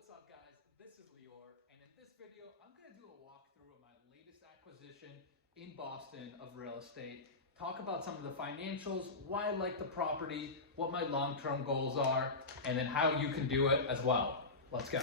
what's up guys? This is Lior, and in this video, I'm going to do a walkthrough of my latest acquisition in Boston of real estate, talk about some of the financials, why I like the property, what my long-term goals are, and then how you can do it as well. Let's go.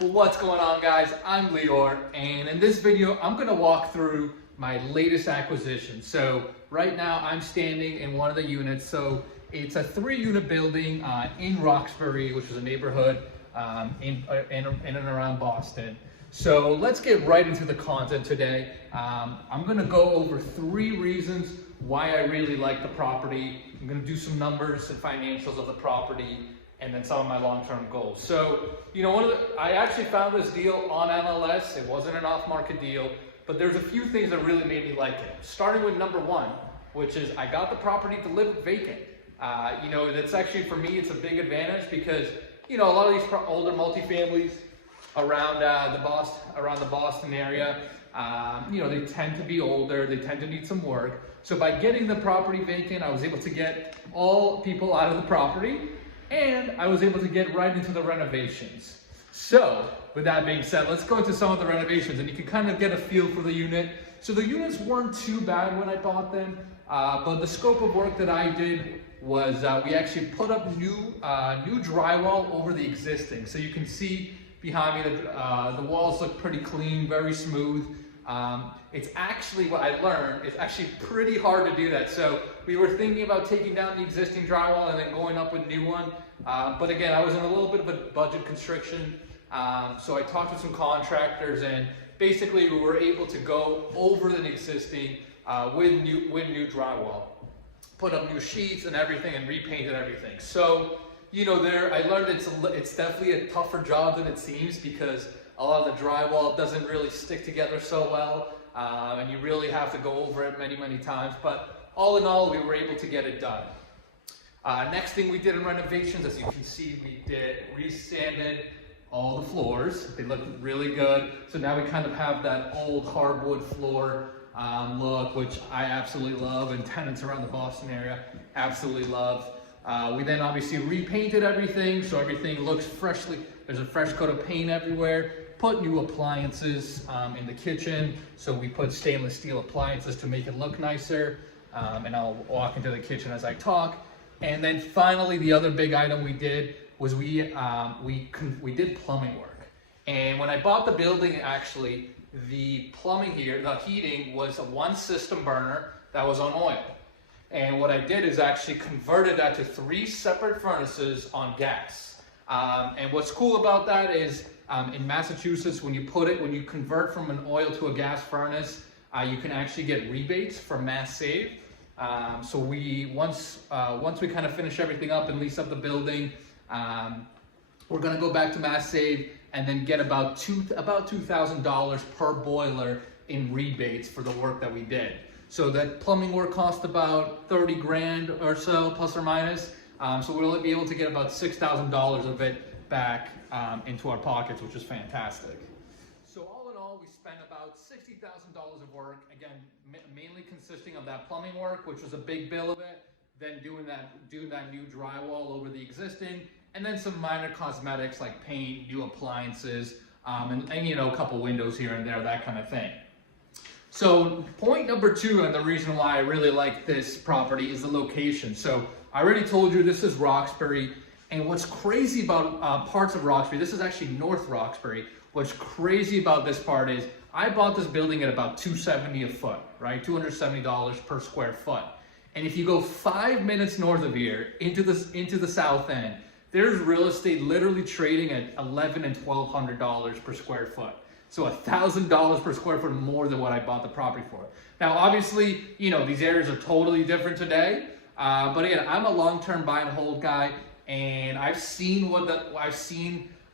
What's going on guys? I'm Lior, and in this video I'm going to walk through my latest acquisition. So right now I'm standing in one of the units. So it's a 3-unit building in Roxbury, which is a neighborhood in and around Boston. So let's get right into the content today. I'm going to go over 3 reasons why I really like the property. I'm going to do some numbers and financials of the property, and then some of my long-term goals. So, you know, I actually found this deal on MLS. It wasn't an off-market deal, but there's a few things that really made me like it. Starting with number 1, which is I got the property to live vacant. You know, that's actually, for me, it's a big advantage because, you know, a lot of these older multifamilies around the Boston area, you know, they tend to be older, they tend to need some work. So by getting the property vacant, I was able to get all people out of the property, and I was able to get right into the renovations. So with that being said, let's go into some of the renovations and you can kind of get a feel for the unit. So the units weren't too bad when I bought them, but the scope of work that I did was we actually put up new drywall over the existing. So you can see behind me that the walls look pretty clean, very smooth. It's actually, what I learned, it's actually pretty hard to do that. So we were thinking about taking down the existing drywall and then going up with a new one. But again, I was in a little bit of a budget constriction. So I talked to some contractors, and basically we were able to go over the existing with new drywall. Put up new sheets and everything and repainted everything. So, you know, I learned it's definitely a tougher job than it seems because a lot of the drywall doesn't really stick together so well, and you really have to go over it many times. But all in all, we were able to get it done. Next thing we did in renovations, as you can see, we did resanded all the floors. They look really good. So now we kind of have that old hardwood floor look, which I absolutely love, and tenants around the Boston area absolutely love. We then obviously repainted everything, so everything looks freshly. There's a fresh coat of paint everywhere. Put new appliances in the kitchen. So we put stainless steel appliances to make it look nicer. And I'll walk into the kitchen as I talk. And then finally, the other big item we did was we did plumbing work. And when I bought the building, actually, the plumbing here, the heating was a 1-system burner that was on oil. And what I did is actually converted that to 3 separate furnaces on gas. And what's cool about that is in Massachusetts, when you convert from an oil to a gas furnace, you can actually get rebates from Mass Save. So once we kind of finish everything up and lease up the building, we're gonna go back to Mass Save and then get about $2,000 per boiler in rebates for the work that we did. So that plumbing work cost about 30 grand or so, plus or minus. So we'll be able to get about $6,000 of it back into our pockets, which is fantastic. So all in all, we spent about $60,000 of work, again, mainly consisting of that plumbing work, which was a big bill of it, then doing that new drywall over the existing, and then some minor cosmetics like paint, new appliances, and you know, a couple windows here and there, that kind of thing. So point number 2, and the reason why I really like this property, is the location. So I already told you this is Roxbury, and what's crazy about parts of Roxbury, this is actually North Roxbury. What's crazy about this part is I bought this building at about $270 a foot, right? $270 per square foot. And if you go 5 minutes north of here into the south end, there's real estate literally trading at $1,100 and $1,200 per square foot. So $1,000 per square foot more than what I bought the property for. Now, obviously, you know, these areas are totally different today. But again, I'm a long-term buy and hold guy, and I've seen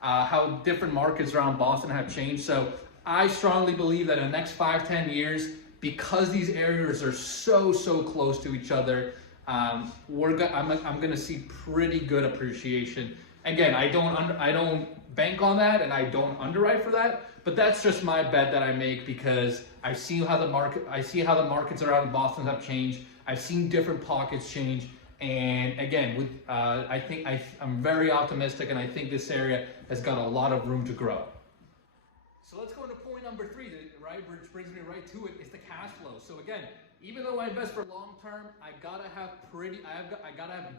how different markets around Boston have changed. So I strongly believe that in the next 5-10 years, because these areas are so close to each other, I'm going to see pretty good appreciation Again, I don't bank on that, and I don't underwrite for that, but that's just my bet that I make because I see how the markets around Boston have changed. I've seen different pockets change, and again, I'm very optimistic, and I think this area has got a lot of room to grow. So let's go into point number 3, right, which brings me right to it, is the cash flow. So again, even though I invest for long term, I gotta have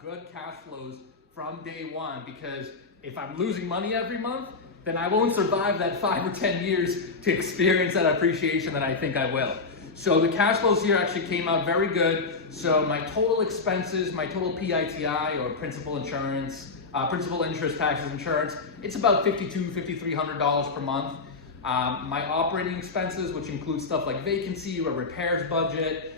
good cash flows from day one, because if I'm losing money every month, then I won't survive that 5 or 10 years to experience that appreciation that I think I will. So the cash flows here actually came out very good. So my total expenses, my total PITI, or principal insurance, principal interest, taxes, insurance, it's about $5,200–$5,300 per month. My operating expenses, which include stuff like vacancy or repairs budget,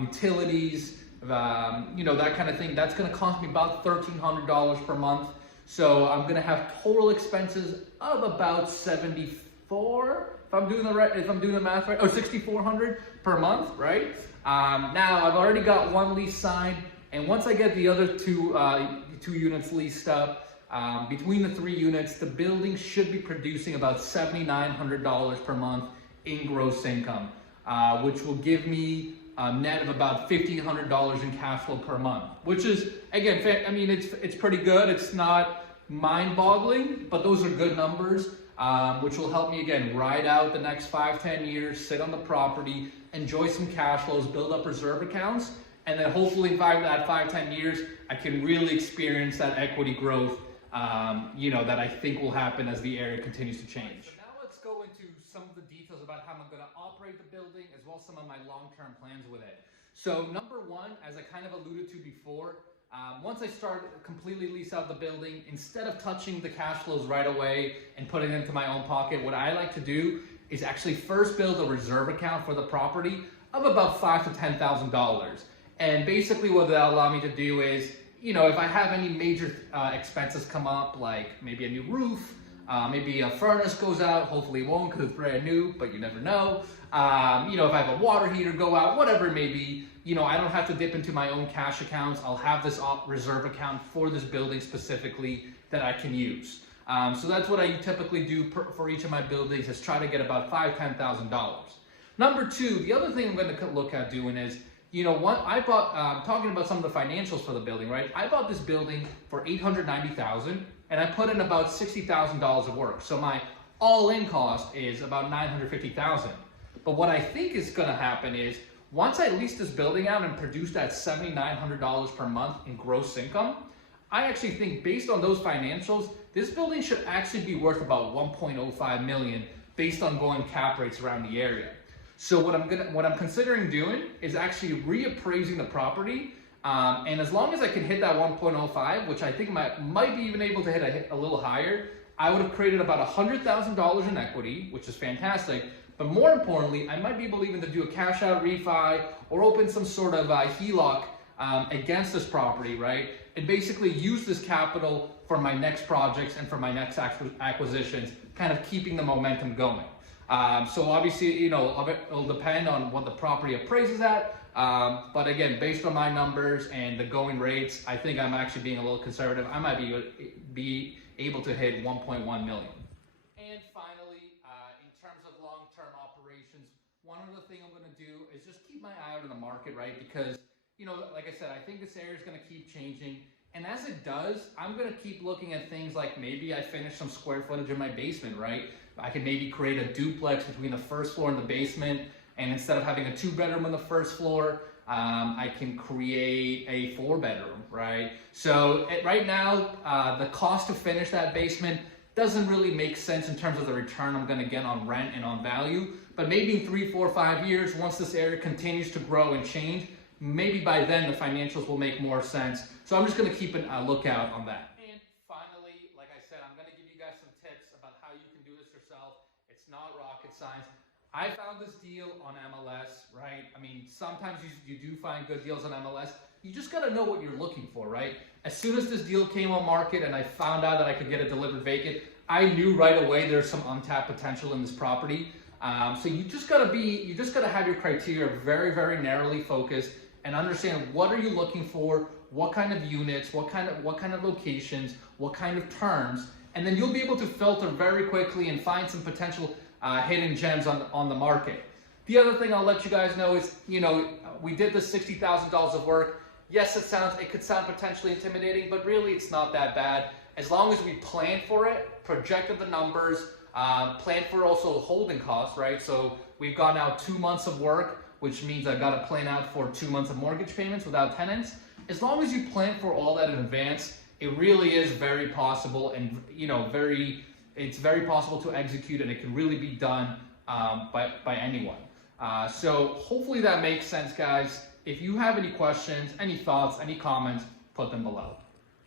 utilities, that kind of thing, that's going to cost me about $1,300 per month. So I'm going to have total expenses of about $74, if I'm doing the math right, or $6,400 per month, right? Now I've already got one lease signed, and once I get the other two units leased up, between the 3 units, the building should be producing about $7,900 per month in gross income, which will give me a net of about $1,500 in cash flow per month, which is, again, I mean, it's pretty good. It's not mind-boggling, but those are good numbers, which will help me, again, ride out the next 5–10 years, sit on the property, enjoy some cash flows, build up reserve accounts, and then hopefully by that 5–10 years, I can really experience that equity growth, that I think will happen as the area continues to change. So now let's go into some of the details about how I'm going to operate the building, as well as some of my long-term plans with it. So number 1, as I kind of alluded to before, once I start completely lease out the building, instead of touching the cash flows right away and putting it into my own pocket, what I like to do is actually first build a reserve account for the property of about $5,000 to $10,000. And basically what that'll allow me to do is, if I have any major expenses come up, like maybe a new roof, maybe a furnace goes out, hopefully it won't because it's brand new, but you never know. If I have a water heater go out, whatever it may be, I don't have to dip into my own cash accounts. I'll have this reserve account for this building specifically that I can use. So that's what I typically do for each of my buildings, is try to get about $5,000 to $10,000. Number 2, the other thing I'm going to look at doing is, I bought, talking about some of the financials for the building, right? I bought this building for $890,000, and I put in about $60,000 of work. So my all-in cost is about $950,000. But what I think is going to happen is, once I lease this building out and produce that $7,900 per month in gross income, I actually think, based on those financials, this building should actually be worth about $1.05 million based on going cap rates around the area. So what I'm considering doing is actually reappraising the property, and as long as I can hit that 1.05, which I think might be even able to hit a little higher, I would have created about $100,000 in equity, which is fantastic. But more importantly, I might be able even to do a cash out refi or open some sort of HELOC against this property, right? And basically use this capital for my next projects and for my next acquisitions, kind of keeping the momentum going. So obviously, it'll depend on what the property appraises at. But again, based on my numbers and the going rates, I think I'm actually being a little conservative. I might be able to hit 1.1 million. And finally, in terms of long-term operations, one other thing I'm going to do is just keep my eye out on the market, right? Because, like I said, I think this area is going to keep changing. And as it does, I'm going to keep looking at things like maybe I finish some square footage in my basement, right? I can maybe create a duplex between the first floor and the basement. And instead of having a 2-bedroom on the first floor, I can create a 4-bedroom, right? So right now, the cost to finish that basement doesn't really make sense in terms of the return I'm going to get on rent and on value. But maybe in 3, 4, 5 years, once this area continues to grow and change, maybe by then the financials will make more sense. So I'm just going to keep a lookout on that. And finally, like I said, I'm going to give you guys some tips about how you can do this yourself. It's not rocket science. I found this deal on MLS, right? I mean, sometimes you do find good deals on MLS. You just got to know what you're looking for, right? As soon as this deal came on market and I found out that I could get it delivered vacant, I knew right away there's some untapped potential in this property. So you just got to have your criteria very, very narrowly focused and understand what are you looking for, what kind of units, what kind of locations, what kind of terms, and then you'll be able to filter very quickly and find some potential hidden gems on the market. The other thing I'll let you guys know is, we did the $60,000 of work. Yes, it could sound potentially intimidating, but really it's not that bad. As long as we plan for it, projected the numbers, plan for also holding costs, right? So we've got now 2 months of work, which means I've got to plan out for 2 months of mortgage payments without tenants. As long as you plan for all that in advance, it really is very possible, and it's very possible to execute, and it can really be done by anyone. So hopefully that makes sense, guys. If you have any questions, any thoughts, any comments, put them below.